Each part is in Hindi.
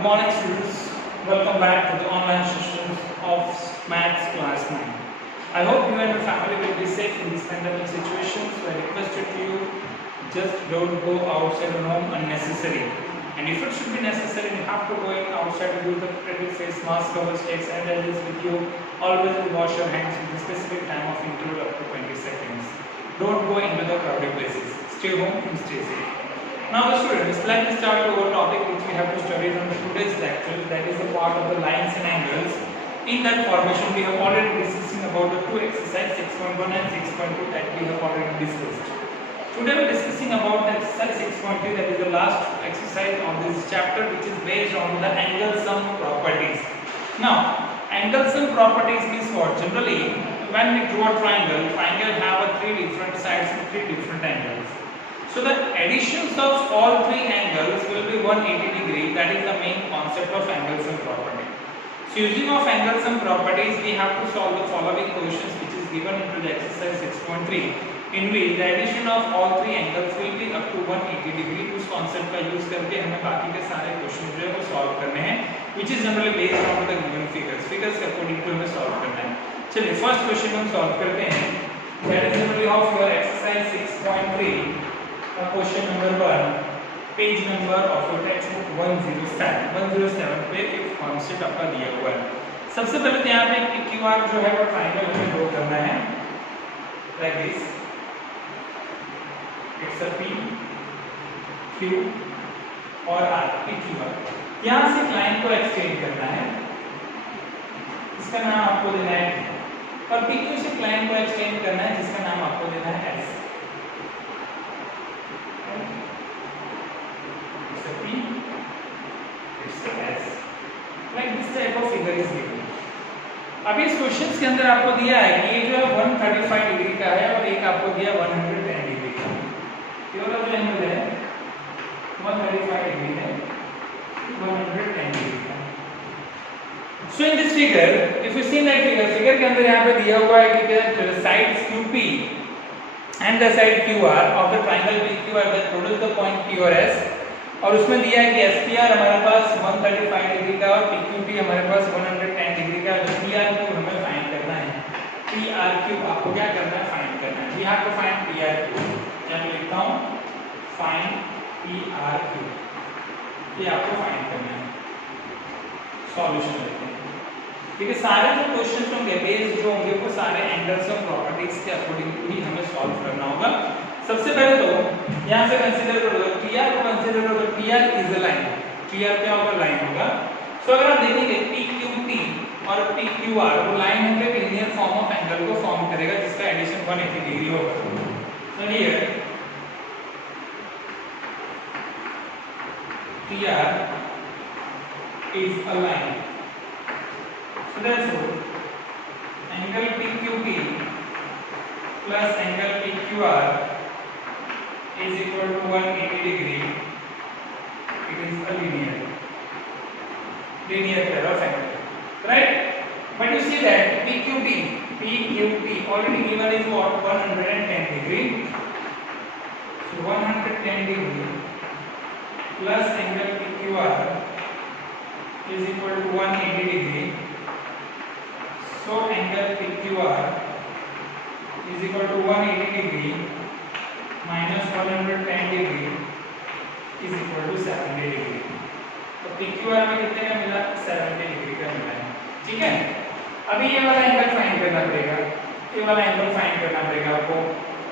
Good morning, students. Welcome back to the online sessions of Maths Class 9. I hope you and your family will be safe in these pandemic situations. So I requested you, just don't go outside your home unnecessary. And if it should be necessary, you have to go outside to use the protective face mask, cover, take sanitizers with you. Always wash your hands with a specific time of interval up to 20 seconds. Don't go into the crowded places. Stay home and stay safe. Now the students, let us start our topic which we have to study from today's lecture, that is a part of the lines and angles. In that formation we have already discussing about the two exercise 6.1 and 6.2 that we have already discussed. Today we are discussing about the exercise 6.3, that is the last exercise on this chapter, which is based on the angle sum properties. Now angle sum properties means what? Generally when we draw a triangle have three different sides and three different angles. So the additions of all three angles will be 180 degree. That is the main concept of angle sum property. So using of angle sum properties, we have to solve the following questions which is given into the exercise 6.3, in which the addition of all three angles will be up to 180 degree. उस concept का use करके हमें बाकी के सारे questions जो है वो solve करने हैं, which is generally based on the given figures. Figures के according to हमें solve करना है. चलिए first question हम solve करते हैं. That is generally of your exercise 6.3. Question number 1, page number of your text book 107 पे एक कॉन्सेप्ट आपका दिया हुआ है. सबसे पहले तो यहाँ पे एक क्यूआर जो है वो ट्रायंगल हमें ड्रॉ करना है like this. It's a P Q और आर. PQR यहाँ से लाइन को एक्सटेंड करना है, इसका नाम आपको देना है, और PQ से लाइन को एक्सटेंड करना है जिसका नाम आपको देना है S. Like this type of figure is given. अभी इस क्वेश्चंस के अंदर आपको दिया है कि ये जो है 135 डिग्री का है और एक आपको दिया 110 डिग्री का. ये वाला जो एंगल है 135 डिग्री है, 110 डिग्री का. So in this figure, if you see that figure के अंदर यहाँ पे दिया हुआ है कि the sides QP and the side QR of the triangle PQR that produce the point PRS, और उसमें दिया है कि SPR हमारे पास 135 डिग्री का और PQP हमारे पास 110 डिग्री का. जो PRQ हमें फाइंड करना है. PRQ आपको क्या करना है? फाइंड करना है. We have to find PRQ. मैं लिखता हूँ फाइंड PRQ. ये आपको फाइंड करना है. सॉल्यूशन लेते हैं. ठीक है, सारे जो क्वेश्चंस होंगे बेस जो होंगे वो सारे एंगल्स और प्रॉपर्टीज के अकॉर्डिंग ही हमें सॉल्व करना होगा. सबसे पहले तो यहाँ से कंसीडर करो PR को कंसीडर करो. PR is a line. PR क्या होगा? लाइन होगा. सो अगर आप देखेंगे PQP और PQR वो लाइन होंगे, एक लीनियर फॉर्म ऑफ एंगल को फॉर्म करेगा जिसका एडिशन 180 डिग्री होगा. तो here PR is a line. So therefore angle PQP plus angle PQR is equal to 180 degree. It is a linear pair of angle, right? But you see that PQP already given is what? 110 degree. So 110 degree plus angle PQR is equal to 180 degree. So angle PQR is equal to 180 degree minus 110 degree is equal to 70 degree. तो PQR में कितने का मिला? 70 डिग्री का मिला है. ठीक है, अभी ये वाला एंगल फाइंड करना पड़ेगा. ये वाला एंगल फाइंड करना पड़ेगा आपको.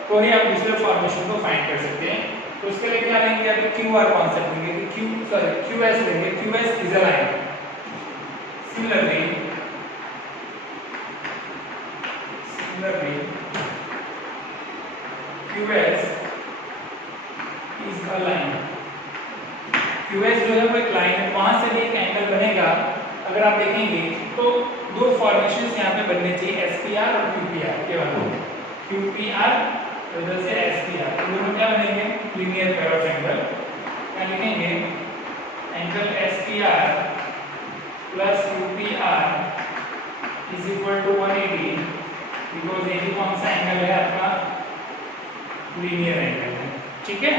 तो ही आप दूसरे फॉर्मेशन को फाइंड कर सकते हैं. तो उसके लिए क्या लेंगे? अभी QR कॉन्सेप्ट लेंगे कि QS लेंगे. QS is a line. Similarly QS is a line. QS जो है वो एक लाइन है. वहां से भी एक एंगल बनेगा. अगर आप देखेंगे तो दो फॉर्मेशंस यहाँ पे बनने चाहिए, SPR और QPR. केवल QPR और इधर से SPR. तो दोनों क्या बनेंगे? Linear pair of angle. क्या लिखेंगे? Angle SPR plus QPR is equal to 180, because ये भी कौन सा एंगल है? आपका लीनियर एंगल है. ठीक है,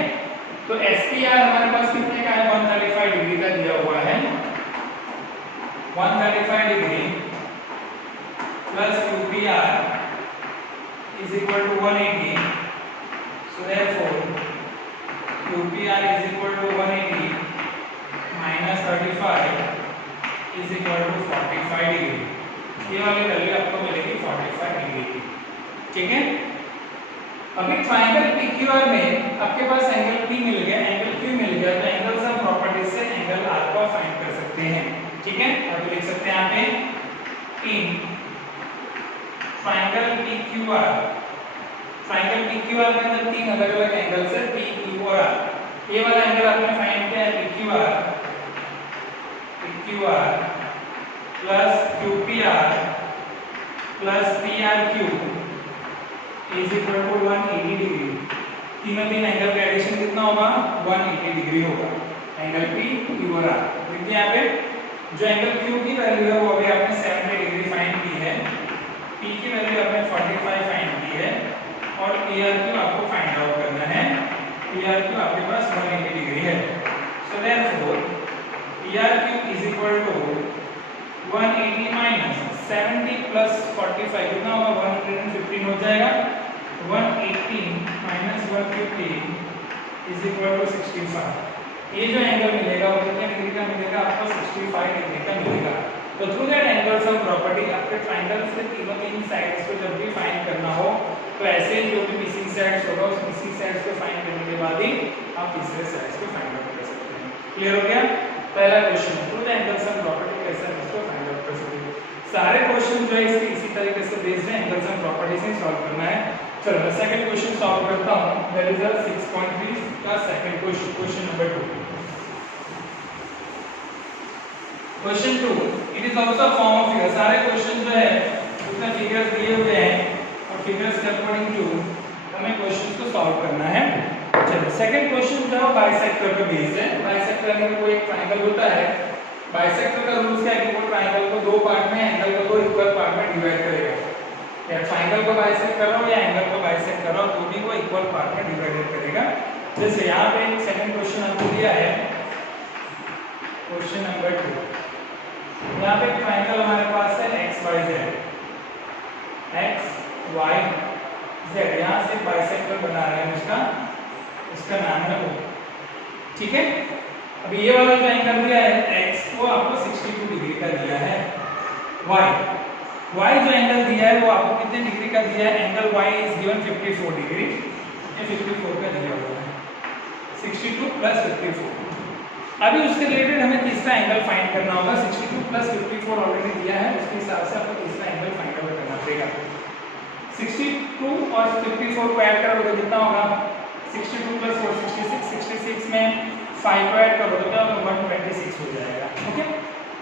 तो SPR हमारे पास कितने का है? 135 डिग्री का दिया हुआ है. 135 degree plus QPR is equal to 180. So therefore QPR is equal to 180 minus 35 is equal to 45 degree. ये वाली वैल्यू आपको मिलेगी 45 डिग्री की, ठीक है। अभी ट्रायंगल PQR में आपके पास एंगल P मिल गया, एंगल Q मिल गया, तो एंगल सम प्रॉपर्टीज से एंगल R को फाइंड कर सकते हैं, ठीक है। अब लिख सकते हैं यहाँ पे in triangle PQR, triangle PQR के अंदर तीन अलग अलग एंगल्स है, P, Q और R। ये वाला एंगल आपने फाइंड किया है PQR plus QPR plus PRQ is equal to 180 degree. तीनों तीन एंगल का एडिशन कितना होगा? 180 डिग्री होगा, एंगल P, Q और R। देखिए यहाँ पे जो एंगल Q की वैल्यू है वो अभी आपने 70 डिग्री फाइंड की है, P की वैल्यू आपने 45 फाइंड की है और PRQ आपको फाइंड आउट करना है। PRQ आपके पास 180 डिग्री है। So therefore PRQ is equal to 180 minus 70 plus 45 कितना होगा? 115 हो जाएगा। 180 माइनस 115 इज इक्वल टू 65। ये जो एंगल मिलेगा वो कितने डिग्री का मिलेगा? आपको 65 डिग्री का मिलेगा। तो through that angle sum property आपके ट्रायंगल से तीनों तीन साइड्स को जब भी फाइंड करना हो तो ऐसे जो भी मिसिंग साइड्स होगा उस मिसिंग साइड्स को फाइंड करने के बाद ही आप तीसरे साइड्स को फाइंड आउट कर सकते हैं। क्लियर हो गया? पहला question through the angle sum property कैसे हम इसको फाइंड आउट कर सकते हैं। सारे क्वेश्चन जो है इसके इसी तरीके से बेस्ड है, एंगल सम प्रॉपर्टी से सॉल्व करना है। चलो मैं सेकंड क्वेश्चन सॉल्व करता हूं। दैट इज अ 6.3 का second question, question number 2। Question 2 it is also form of figure. सारे क्वेश्चन जो है उसमें फिगर्स दिए हुए हैं और फिगर्स के अकॉर्डिंग टू हमें क्वेश्चंस को सॉल्व करना है। चलो सेकंड क्वेश्चन जो है बाइसेक्टर पे बेस्ड है। बाइसेक्टर में कोई एक ट्रायंगल होता है, बाइसेक्टर का रूल्स क्या है कि वो ट्रायंगल को दो पार्ट में, एंगल को दो इक्वल पार्ट में डिवाइड करेगा। या ट्रायंगल को बाइसेक्ट कर रहा हो या एंगल को बाइसेक्ट कर रहा हो तो भी वो इक्वल पार्ट में डिवाइडेड करेगा। जैसे यहाँ पे एक सेकंड क्वेश्चन आपको दिया है, क्वेश्चन नंबर 2। यहाँ पे ट्रायंगल हमारे पास है XYZ, XYZ। यहाँ से बाइसेक्टर बना रहे हैं उसका नाम है O, ठीक है। अभी ये वाला जो एंगल दिया है x वो आपको 62 डिग्री का दिया है। y जो एंगल दिया है वो आपको कितने डिग्री का दिया है? Angle y is given 54 degree, ये 54 का दिया हुआ है, 62 प्लस 54। अभी उसके रिलेटेड हमें तीसरा एंगल फाइंड करना होगा। 62 प्लस 54 ऑलरेडी दिया है, उसके हिसाब से आपको तीसरा एंगल फाइंड आउट करना पड़ेगा। 62 और 54 को ऐड करोगे तो कितना होगा? 62 प्लस 4 66, 66 में 5 को ऐड करो तो क्या होगा? 126 हो जाएगा, ओके।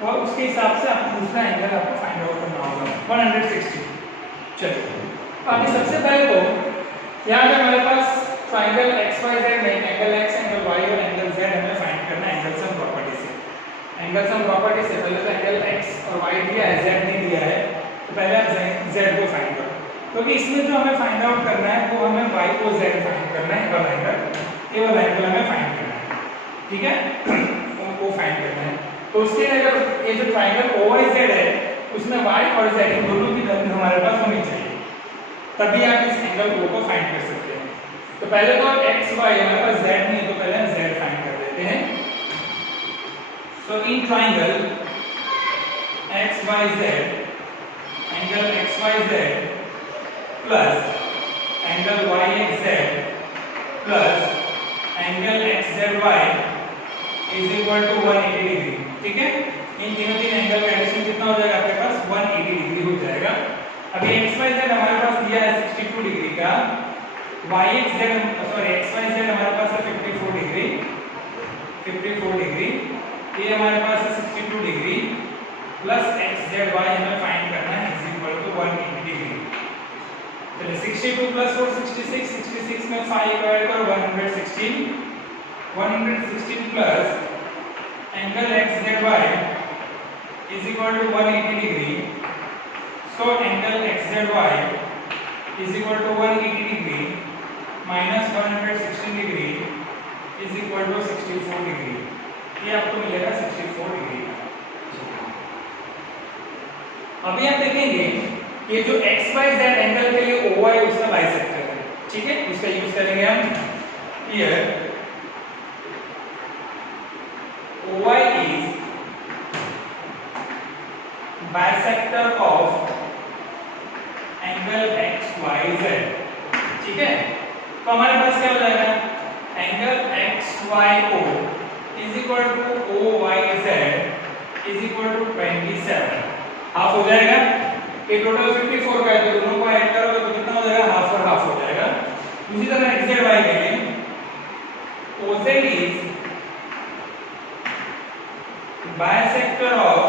और उसके हिसाब से आपको दूसरा एंगल आपको फाइंड आउट करना होगा 160। चलिए अभी सबसे पहले तो यहाँ पे हमारे पास ट्रायंगल XYZ में एंगल x, एंगल y और एंगल z हमें फाइंड करना है एंगल सम प्रॉपर्टी से। एंगल सम प्रॉपर्टी से पहले तो एंगल x और y दिया है, z नहीं दिया है, तो पहले आप z को फाइंड करो, क्योंकि इसमें जो हमें फाइंड आउट करना है वो हमें y को z फाइंड करना है। ये वाला एंगल हमें फाइंड करना है, ठीक है, वो फाइंड करना है। तो उसके लिए अगर ये जो ट्रायंगल OYZ है उसमें y और z इन दोनों की वैल्यू हमारे पास होनी चाहिए, तभी आप इस एंगल O को फाइंड कर सकते हैं। तो पहले तो x y हमारे पास z नहीं है तो पहले हम z फाइंड कर लेते हैं। So in triangle XYZ angle XYZ plus angle YXZ plus angle XZY is equal to 180 degree, ठीक है। इन तीनों तीन एंगल का एडिशन कितना हो जाएगा? आपके पास 180 डिग्री हो जाएगा। अभी XYZ हमारे पास दिया है 62 डिग्री का, XYZ हमारे पास है 54 डिग्री, ये हमारे पास है 62 डिग्री प्लस XZY हमें फाइंड करना है इज इक्वल टू 180 डिग्री। चलिए 62 प्लस 4 66, 66 में 5 ऐड करो 116 plus angle XZY is equal to 180 degree. So angle XZY is equal to 180 degree minus 116 degree is equal to 64 degree. ये आपको मिलेगा 64 डिग्री का। अभी आप देखेंगे ये जो एक्स वाई जेड एंगल के लिए ओ वाई उसका बाइसेक्टर है, ठीक है, उसका यूज करेंगे हम here O Y is bisector of angle X Y Z, ठीक है। तो हमारे पास क्या हो जाएगा, angle X Y O is equal to O Y Z is equal to 27, half हो जाएगा। ये टोटल 54 का है, तो दोनों को ऐड करोगे तो कितना हो जाएगा, हाफ और हाफ हो जाएगा। उसी तरह एक्स जेड वाई के लिए O Z is bisector of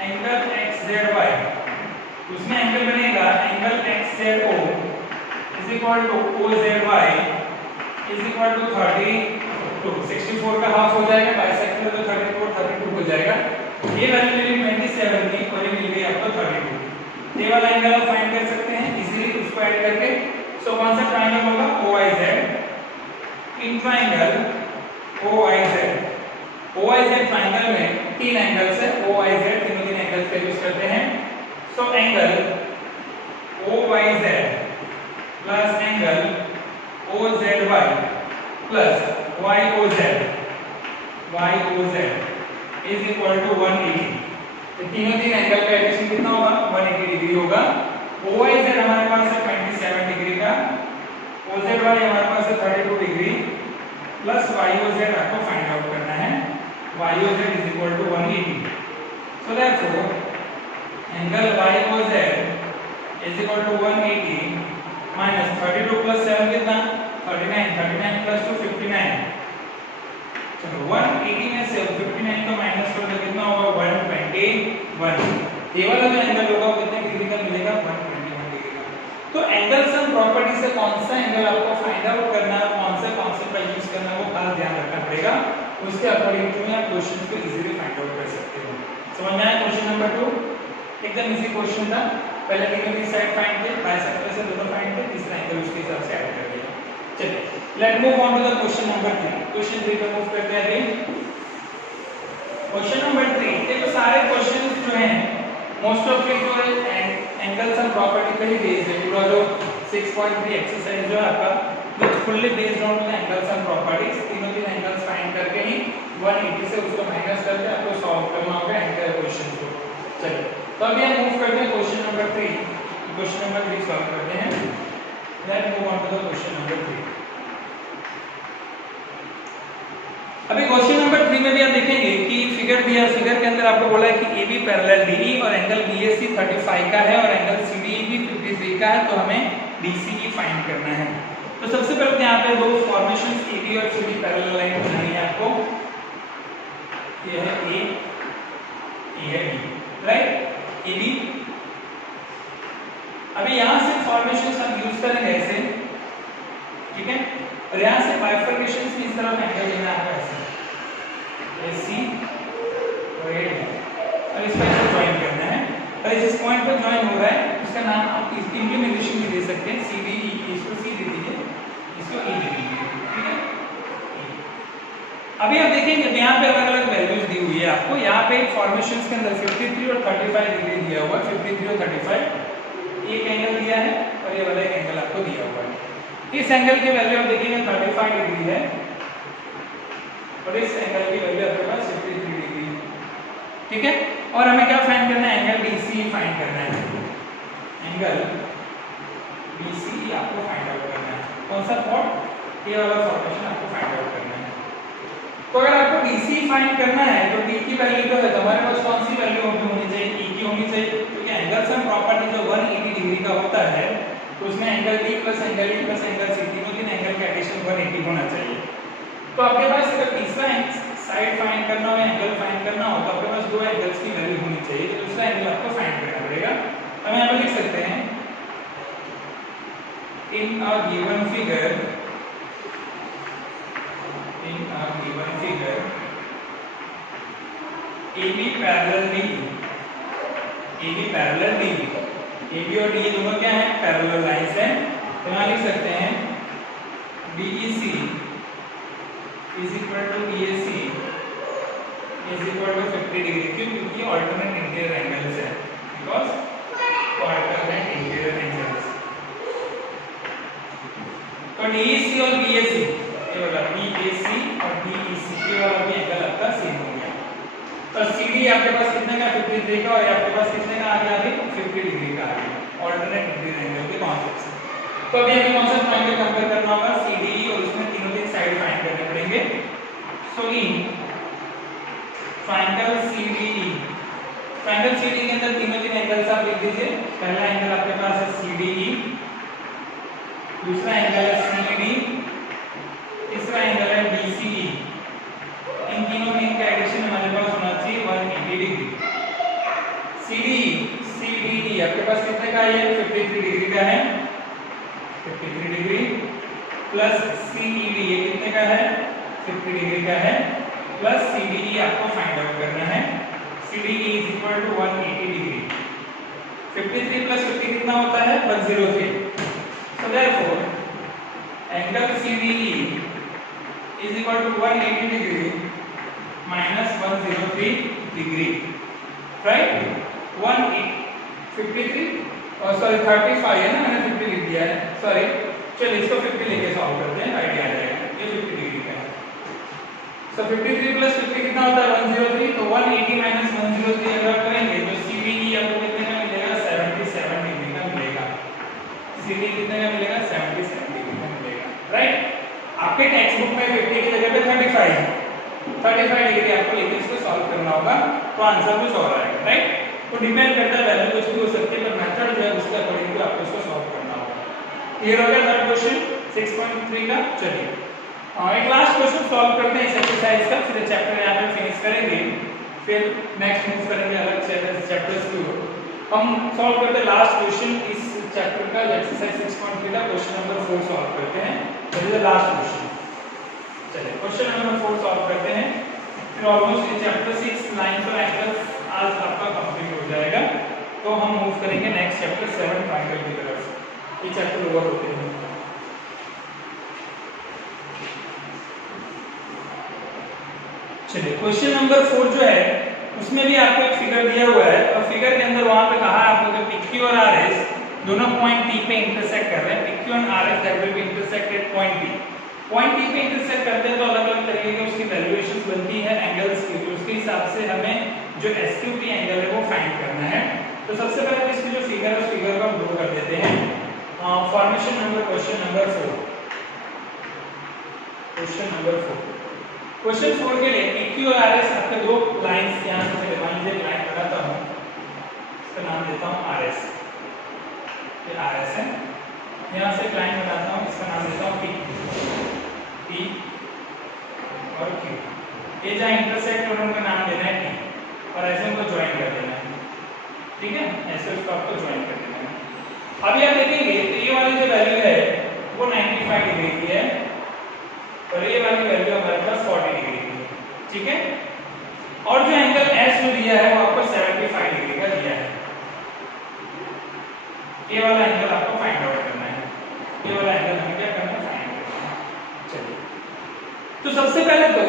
angle X Z Y, उसमें एंगल बनेगा angle X Z O is equal to O Z Y is equal to 32, 64 का हाफ हो जाएगा, बाइसेक्टर तो 34 32 हो जाएगा। ये वैल्यू मिली 27 की और ये मिल गई आपको 32। ये वाला एंगल आप फाइंड कर सकते हैं इजीली उसको ऐड करके। सो कौन सा ट्रायंगल होगा, OIZ in triangle OIZ। OIZ triangle में तीन एंगल्स है, OIZ तीन एंगल्स का यूज करते हैं। So angle OYZ plus angle OZY plus YOZ is equal to 180। ये तीनों तीन एंगल का एडिशन कितना होगा, 180 डिग्री होगा। OYZ हमारे पास है 27 डिग्री का, OZY हमारे पास है 32 डिग्री प्लस YOZ आपको फाइंड आउट करना है, YOZ is equal to 180। So therefore angle YOZ is equal to 180 minus 32 plus 7 कितना, 39, 39 प्लस 2 59। चलो 180 में से 59 को माइनस कर दो, कितना होगा 121। ये वाला जो एंगल होगा वो कितने डिग्री का मिलेगा, 121 डिग्री का। तो एंगल सम प्रॉपर्टी से कौन सा एंगल आपको फाइंड आउट करना है, कौन से कॉन्सेप्ट का यूज करना है, वो खास ध्यान रखना पड़ेगा। उसके अकॉर्डिंग टू आप क्वेश्चन को इजीली फाइंड आउट कर सकते हो। समझ में आया क्वेश्चन नंबर 2? एकदम इजी क्वेश्चन था। पहले तीनों की साइड फाइंड किए, बाइसेक्टर से दोनों फाइंड किए, तीसरा एंगल उसके हिसाब से ऐड कर दिया। चलिए let's move on to the question number 3। Question 3 पे मूव करते हैं अभी। क्वेश्चन नंबर 3, देखो सारे क्वेश्चंस जो हैं मोस्ट ऑफ इट जो है एंगल्स एंड प्रॉपर्टी पे ही बेस्ड है। पूरा जो 6.3 एक्सरसाइज जो है आपका it's fully based on the angles and properties. तीनों तीन एंगल्स फाइंड करके ही 180 से उसको माइनस करके आपको सॉल्व करना होगा एंगल क्वेश्चन को। चलिए तो अभी हम मूव करते हैं question number 3। Question number 3 solve करते हैं। Let's move on to the question number 3। अभी क्वेश्चन नंबर 3 में भी आप देखेंगे कि फिगर दिया, फिगर के अंदर आपको बोला है कि AB पैरेलल DE और एंगल BAC 35 का है और एंगल CDE भी 53 का है, तो हमें DCE फाइंड करना है। तो सबसे पहले यहाँ पे दो फॉर्मेशंस AB और CD पैरेलल लाइन बनानी है आपको। ये है A, ये है B, राइट, AB। अभी यहाँ से फॉर्मेशंस हम यूज करेंगे ऐसे, ठीक है, और यहाँ से बाइफर्केशंस भी इस तरफ एंगल लेना है ऐसे, AC और ये और इस पर ज्वाइन करना है। और जिस पॉइंट पर ज्वाइन हो रहा है उसका नाम आप इंप्लीमेंटेशन भी दे सकते हैं, CDE, इसको C दे दीजिए, इसको E दे दीजिए, ठीक है। अभी आप देखेंगे तो यहाँ पे अलग अलग वैल्यूज दी हुई है आपको। यहाँ पे फॉर्मेशंस के अंदर 53 और 35 डिग्री दिया हुआ है, 53 और 35 एक एंगल दिया है और ये वाला एक एंगल आपको दिया हुआ है। इस एंगल की वैल्यू आप देखेंगे 35 डिग्री है और इस एंगल की वैल्यू आपके पास 53 डिग्री है, ठीक है। और हमें क्या फाइंड करना है, एंगल BCE फाइंड करना है। एंगल BCE आपको फाइंड आउट करना है। कौन सा पॉइंट, ये वाला फॉर्मेशन आपको फाइंड आउट करना है। तो अगर आपको BCE फाइंड करना है तो D की वैल्यू जो है हमारे पास कौन सी वैल्यू होनी चाहिए, E की होनी चाहिए, क्योंकि एंगल सम प्रॉपर्टी जो 180 डिग्री का होता है तो उसमें angle D plus angle E plus angle C तीनों तीन एंगल का एडिशन 180 होना चाहिए। तो आपके पास अगर तीसरा साइड फाइंड करना हो, एंगल फाइंड करना हो, तो आपके पास दो एंगल्स की वैल्यू होनी चाहिए, तो दूसरा एंगल आपको फाइंड करना पड़ेगा। हम यहाँ पर लिख सकते हैं in a given figure, in a given figure AB parallel DE, AB parallel DE, AB और DE दोनों क्या हैं, पैरेलल लाइंस हैं। तो यहाँ लिख सकते हैं BEC is equal to BAC is equal to 50 degree. क्यों? क्योंकि ऑल्टरनेट इंटीरियर एंगल्स है, बिकॉज ऑल्टरनेट इंटीरियर एंगल्स। तो DEC और BAC, ये वाला BAC और DEC, ये वाला भी एंगल आपका सेम हो गया। तो CD आपके पास कितने का 53 का, और आपके पास कितने का आ गया अभी 50 डिग्री का आ गया ऑल्टरनेट इंटीरियर एंगल के कॉन्सेप्ट से। तो अभी हमें कौन सा ट्रायंगल कंपेयर करना होगा? CDE, और उसमें तीनों तीन साइड फाइंड करने पड़ेंगे। So in triangle CDE, triangle CDE के अंदर तीनों तीन एंगल्स आप लिख दीजिए। पहला एंगल आपके पास है CDE, दूसरा एंगल है CD, तीसरा एंगल है DCE। इन तीनों तीन का एडिशन हमारे पास होना चाहिए 180 डिग्री। CDE आपके पास कितने का है? 53 डिग्री का है, 53 डिग्री, प्लस CED ये कितने का है? 50 डिग्री का है, प्लस CDE आपको फाइंड आउट करना है। CDE is equal to 180 degree. 53 plus 50 कितना होता है? 103। So therefore, angle CDE is equal to 180 degree minus 103 degree, right? 53 और सॉरी 35 है ना, मैंने 50 लिख दिया है, सॉरी। चलिए इसको 50 लेके सॉल्व करते हैं, आइडिया आ जाएगा। ये 50 डिग्री का है। So 53 प्लस 50 कितना होता है? 103। तो 180 माइनस 103 अगर आप करेंगे तो CDE आपको कितने का मिलेगा? 77 डिग्री का मिलेगा। CD कितने का मिलेगा? 77 डिग्री का मिलेगा, राइट? आपके टेक्स्ट बुक में 50 की जगह पे 35 है, 35 डिग्री आपको लेकर इसको सॉल्व करना होगा, तो आंसर कुछ और आएगा, राइट? तो डिपेंड करता है, वैल्यू कुछ भी हो सकती है, पर मेथड जो है उसके अकॉर्डिंग आपको इसको सॉल्व करना होगा। क्लियर हो गया थर्ड क्वेश्चन 6.3 का? चलिए एक लास्ट क्वेश्चन सॉल्व करते हैं इस एक्सरसाइज का, फिर चैप्टर यहाँ पे फिनिश करेंगे, फिर नेक्स्ट मूव करेंगे अलग चैप्टर्स की ओर। हम सॉल्व करते हैं लास्ट क्वेश्चन इस चैप्टर का, एक्सरसाइज 6.3 का क्वेश्चन नंबर 4 सॉल्व करते हैं। This is the last question. चलिए क्वेश्चन नंबर 4 सॉल्व करते हैं, फिर ऑलमोस्ट ये चैप्टर 6 लाइंस और एंगल्स आज आपका कंप्लीट हो जाएगा। तो हम मूव करेंगे नेक्स्ट चैप्टर 7 ट्रायंगल की तरफ। ये चैप्टर ओवर होते हैं। चलिए क्वेश्चन नंबर 4 जो है उसमें भी आपको एक फिगर दिया हुआ है, और फिगर के अंदर वहां पे कहा है आपको कि PQ और RS दोनों पॉइंट T पे इंटरसेक्ट कर रहे हैं। PQ और RS that will be intersected point T। Point T पे इंटरसेक्ट करते हैं तो अलग-अलग तरीके की उसकी वैल्यूएशंस बनती है एंगल्स की, तो उसके हिसाब से हमें जो SQP एंगल है वो फाइंड करना है। तो सबसे पहले इसकी जो फिगर है उस फिगर को हम ड्रॉ कर देते हैं। Formation number question number 4। Question number 4, question 4 के लिए PQ और RS आपके दो लाइंस यहां से मान लीजिए लाइन बनाता हूं, इसका नाम देता हूं RS। ये RS है, यहां से लाइन बनाता हूं, इसका नाम देता हूं P और Q। ये जहां इंटरसेक्ट और उनका नाम देना है T, और ऐसे उनको ज्वाइन कर देना है, ठीक है? ऐसे उसको आपको ज्वाइन कर देना है। अभी आप देखेंगे तो ये वाली जो वैल्यू है वो 95 डिग्री की है, और ये वाली वैल्यू हमारे पास 40 डिग्री की है, ठीक है? और जो एंगल S जो दिया है वो आपको 75 डिग्री का दिया है। ये वाला एंगल आपको फाइंड आउट करना है, ये वाला एंगल हमें क्या करना है? फाइंड करना है। चलिए तो सबसे पहले तो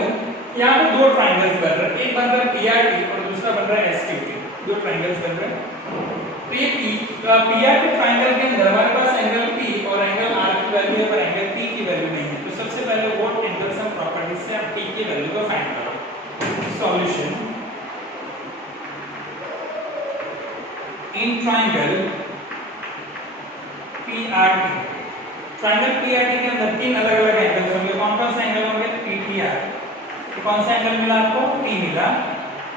यहाँ पे दो ट्रायंगल्स बन रहे हैं, एक बन रहा है PRT और दूसरा बन रहा है SQT। दो ट्रायंगल्स बन रहे हैं। तो ये PRT ट्रायंगल के अंदर हमारे पास एंगल P और एंगल R की वैल्यू है, पर एंगल T की वैल्यू नहीं है। तो सबसे पहले व्हाट एंगल सम प्रॉपर्टीज से आप T की वैल्यू को फाइंड करो। Solution in triangle PRT। Triangle PRT के अंदर तीन अलग-अलग एंगल्स होंगे। कौन-कौन से एंगल होंगे? PTR। तो कौन सा एंगल मिला आपको? T मिला,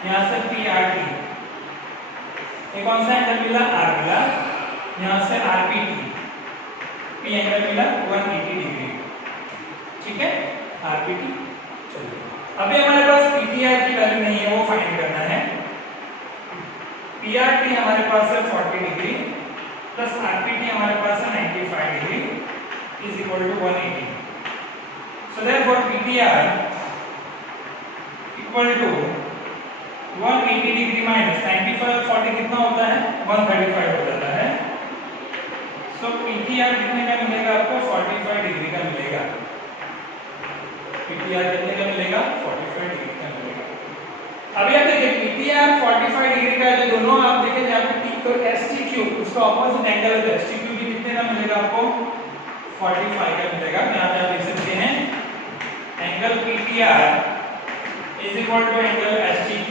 यहां से PRT। ये कौन सा एंगल मिला? R मिला, यहां से RPT। P एंगल मिला 180 डिग्री, ठीक है? RPT। चलिए अभी हमारे पास PTR की वैल्यू नहीं है, वो फाइंड करना है। PRT हमारे पास है 40 डिग्री प्लस RPT हमारे पास है 95 degree is equal to 180। So therefore PTR equal to 180 degree minus 95 और 40 कितना होता है? 135 हो जाता है। सो PTR कितने का मिलेगा आपको? 45 डिग्री का मिलेगा। PTR कितने का मिलेगा? 45 डिग्री का मिलेगा। अभी आप देखिए PTR 45 डिग्री का जो दोनों आप देखें यहाँ पे T तो STQ उसका ऑपोजिट एंगल है, तो STQ भी कितने का मिलेगा आपको 45 का मिलेगा। यहाँ पे आप देख सकते हैं angle PTR is equal to angle STQ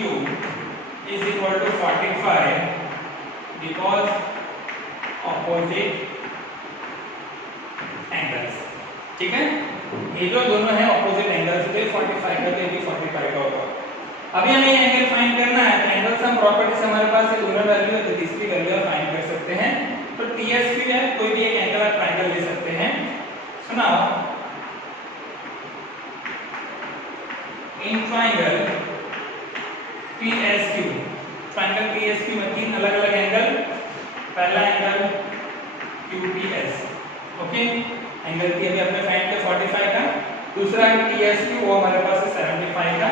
is equal to 45 because opposite angles. ठीक है, ये जो दोनों है ऑपोजिट एंगल्स, तो 45 का तो ये भी 45 का होगा। अभी हमें ये एंगल फाइंड करना है, तो एंगल सम प्रॉपर्टीज हमारे पास ये दोनों वैल्यू है, तो तीसरी वैल्यू आप फाइंड कर सकते हैं। तो TSQ है, कोई भी एक एंगल आप ट्रायंगल ले सकते हैं। So now in triangle TSQ, triangle TSQ में तीन अलग अलग एंगल, पहला angle QTS, okay, angle T अभी आपने फाइंड किया 45 का, दूसरा TSQ वो हमारे पास है 75 का,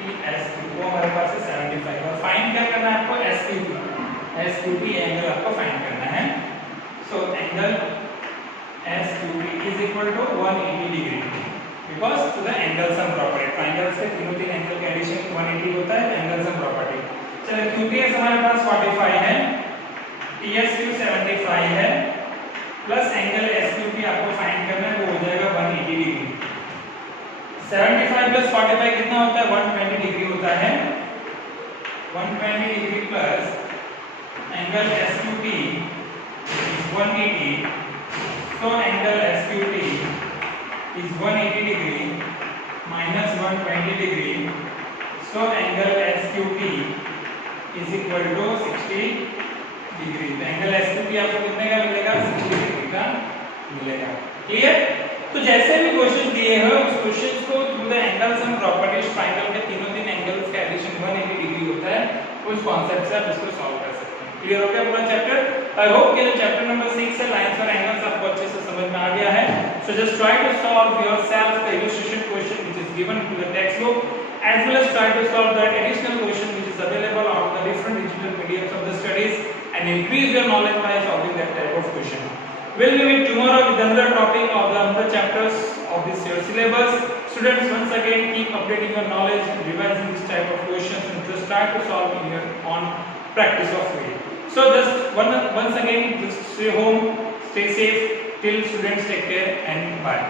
TSQ वो हमारे पास है 75 और फाइंड क्या करना है आपको SQT एंगल आपको फाइंड करना है। So angle SQT is equal to 180 degree because to the angle sum property, triangles के तीनों तीन एंगल का एडिशन 180 होता है, एंगल सम प्रॉपर्टी। चलिए QTS हमारे पास 45 है, TSQ 75 है, प्लस एंगल SQT आपको फाइंड करना है, वो हो जाएगा 180 डिग्री। 75 प्लस 45 कितना होता है 120 डिग्री होता है, 120 degree plus angle SQT is 180, so angle SQT is 180 degree minus 120 degree, so angle SQT is equal to 60 degree. तो एंगल SQT आपको कितने का मिलेगा 60 डिग्री का मिलेगा। क्लियर? तो जैसे भी क्वेश्चन दिए हैं उस क्वेश्चन को through the angle sum properties triangle के तीनों तीन एंगल्स का एडिशन 180 डिग्री होता है, उस कांसेप्ट से आप इसको सॉल्व कर सकते हैं। क्लियर हो गया पूरा चैप्टर? आई होप कि जो चैप्टर नंबर 6 है लाइंस और एंगल्स आपको अच्छे से समझ में आ गया है। So just try to solve yourself the illustration question which is given to the text book as well as try to solve that additional question which is available on the different digital PDFs of the studies and increase your knowledge by solving that type of question. We'll be meet tomorrow with another topic of the other chapters of this year syllabus. Students, once again keep updating your knowledge, revising this type of questions and just try to solve in your on practice of way. So just once again just stay home, stay safe till students, take care and bye.